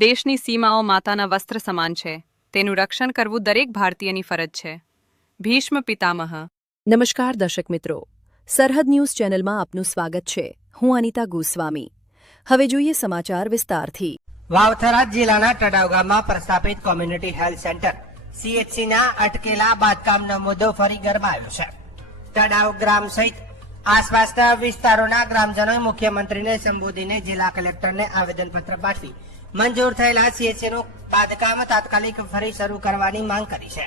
દેશની સીમાઓ માતાના વસ્ત્ર સમાન છે. તેનું રક્ષણ કરવું દરેક ભારતીયની ફરજ છે. ભીષ્મ પિતામહ. નમસ્કાર દર્શક મિત્રો, સરહદ ન્યૂઝ ચેનલમાં આપનું સ્વાગત છે. હું અનિતા ગોસ્વામી. હવે જોઈએ સમાચાર વિસ્તારથી. વાવથરા જિલ્લાના તડાવ ગામમાં પ્રસ્થાપિત કોમ્યુનિટી હેલ્થ સેન્ટર CHCના અટકેલા બાંધકામનો મુદ્દો ફરી ગરમાયો છે. તડાવ ગ્રામ સહિત આસપાસના વિસ્તારોના ગ્રામજનોએ મુખ્યમંત્રીને સંબોધીને જિલ્લા કલેક્ટરને આવેદનપત્ર પાઠવી મંજૂર થયેલા CHCનું બાંધકામ તાત્કાલિક ફરી શરૂ કરવાની માંગ કરી છે.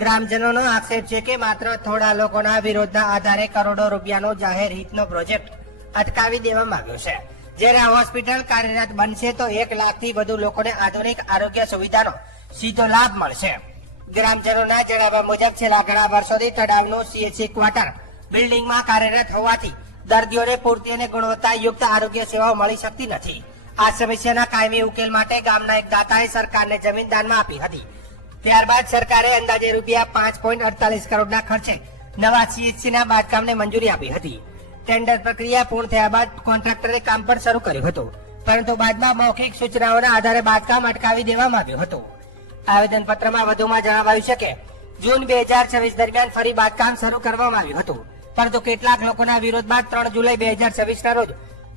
ગ્રામજનોનો આક્ષેપ છે કે માત્ર થોડા લોકોના વિરોધના આધારે કરોડો રૂપિયાનો જાહેર હિતનો પ્રોજેક્ટ અટકાવી દેવામાં આવ્યો છે. જ્યારે આ હોસ્પિટલ કાર્યરત બનશે તો 1 લાખથી વધુ લોકોને આધુનિક આરોગ્ય સુવિધાનો સીધો લાભ મળશે. ગ્રામજનોના જણાવ્યા મુજબ છેલ્લા ઘણા વર્ષોથી તળાવનું CHC ક્વાર્ટર બિલ્ડિંગમાં કાર્યરત હોવાથી દર્દીઓને પૂરતી અને ગુણવત્તાયુક્ત આરોગ્ય સેવાઓ મળી શકતી નથી. આ સમસ્યાના કાયમી ઉકેલ માટે ગામના એક દાતાએ સરકારને જમીન દાનમાં આપી હતી. ત્યારબાદ સરકારે અંદાજે રૂપિયા 5.48 કરોડના ખર્ચે નવા CHCના બાંધકામને મંજૂરી આપી હતી. ટેન્ડર પ્રક્રિયા પૂર્ણ થયા બાદ કોન્ટ્રાક્ટરે કામ પણ શરૂ કર્યું હતું, પરંતુ બાદમાં મૌખિક સૂચનાઓના આધારે બાંધકામ અટકાવી દેવામાં આવ્યું હતું. આવેદનપત્રમાં વધુમાં જણાવાયું છે કે જૂન 2026 દરમિયાન ફરી બાંધકામ શરૂ કરવામાં આવ્યું હતું, પરંતુ કેટલાક લોકોના વિરોધ બાદ 3 જુલાઈ 2026ના રોજ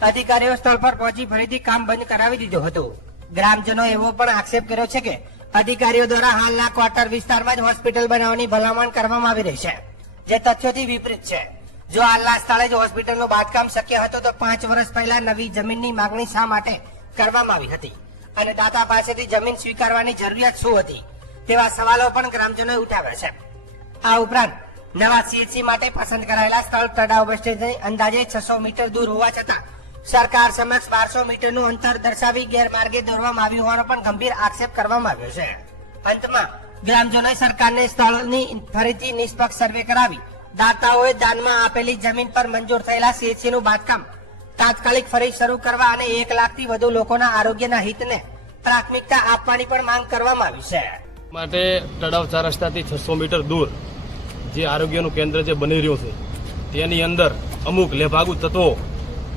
અધિકારીઓ સ્થળ પર પહોંચી ફરીથી કામ બંધ કરાવી દીધું હતું. ગ્રામજનોએ એવો પણ આક્ષેપ કર્યો છે કે અધિકારીઓ દ્વારા હાલના ક્વાર્ટર વિસ્તારમાં જ હોસ્પિટલ બનાવવાની ભલામણ કરવામાં આવી રહી છે, જે તથ્યોથી વિપરીત છે. જો હાલના સ્થળે જ હોસ્પિટલનું બાંધકામ શક્ય હતું તો 5 વર્ષ પહેલા નવી જમીનની માંગણી શા માટે કરવામાં આવી હતી અને દાતા પાસેથી જમીન સ્વીકારવાની જરૂરિયાત શું હતી તેવા સવાલો પણ ગ્રામજનોએ ઉઠાવ્યા છે. આ ઉપરાંત નવા CHC માટે પસંદ કરાયેલા સ્થળ તળાવ બસ સ્ટેશનથી અંદાજે 600 મીટર દૂર હોવા છતાં સરકાર સમક્ષ 1200 મીટરનું અંતર દર્શાવી ગેરમાર્ગે દોરવામાં આવ્યું હોવાનો પણ ગંભીર આક્ષેપ કરવામાં આવ્યો છે. અંતમાં ગ્રામજનોએ સરકારને સ્થળની ફરીથી નિષ્પક્ષ સર્વે કરાવી દાતાઓએ દાનમાં આપેલી જમીન પર મંજૂર થયેલા CHCનું બાંધકામ તાત્કાલિક ફરી શરૂ કરવા અને 1 લાખથી વધુ લોકોના આરોગ્યના હિતને પ્રાથમિકતા આપવાની પણ માંગ કરવામાં આવી છે. માટે તળાવ 4 રસ્તાથી 600 મીટર દૂર જે આરોગ્યનું કેન્દ્ર જે બની રહ્યું છે તેની અંદર અમુક લેભાગુ તત્વો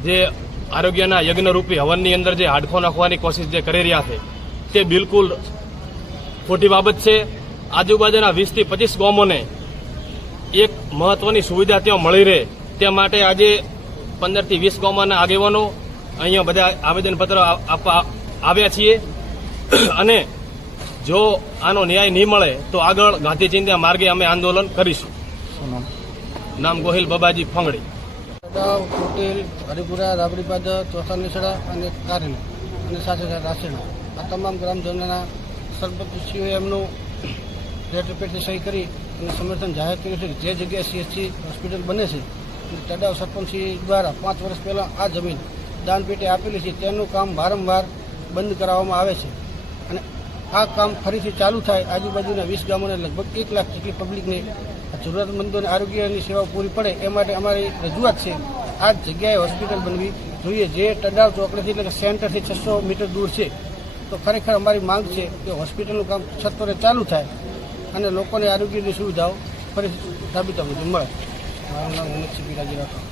જે આરોગ્યના યજ્ઞરૂપી હવનની અંદર જે હાડકો નાખવાની કોશિશ જે કરી રહ્યા છે તે બિલકુલ ખોટી બાબત છે. આજુબાજુના 20 થી 25 ગામોને એક મહત્વની સુવિધા ત્યાં મળી રહે તે માટે આજે 15 થી 20 ગામોના આગેવાનો અહીંયા બધા આવેદનપત્ર આપવા આવ્યા છીએ અને જો આનો ન્યાય નહીં મળે તો આગળ ગાંધી ચિંધ્યા માર્ગે અમે આંદોલન કરીશું. નામ ગોહિલ બાબાજી ફંગડી. તળાવ, કોટેલ, હરિપુરા, રાબડીપાદર, ચોથા નિસડા અને કારેલ અને સાથે સાથે રાસેડા આ તમામ ગ્રામજનોના સરપંચશ્રીઓએ એમનું લેટર પેડથી સહી કરી અને સમર્થન જાહેર કર્યું છે કે જે જગ્યાએ CHC હોસ્પિટલ બને છે તળાવ સરપંચશ્રી દ્વારા 5 વર્ષ પહેલાં આ જમીન દાન પેટે આપેલી છે તેનું કામ વારંવાર બંધ કરાવવામાં આવે છે અને આ કામ ફરીથી ચાલુ થાય આજુબાજુના 20 ગામોને લગભગ 1 લાખ જેટલી પબ્લિકને જરૂરતમંદોને આરોગ્યની સેવાઓ પૂરી પડે એ માટે અમારી રજૂઆત છે. આ જગ્યાએ હોસ્પિટલ બનવી જોઈએ જે તળાવ ચોકડીથી એટલે કે સેન્ટરથી 600 મીટર દૂર છે. તો ખરેખર અમારી માંગ છે કે હોસ્પિટલનું કામ સત્વરે ચાલુ થાય અને લોકોને આરોગ્યની સુવિધાઓ ફરીથી સાબિતા મળે. મારું નામ ઉમેશ સિપિરાજી રાઠોડ.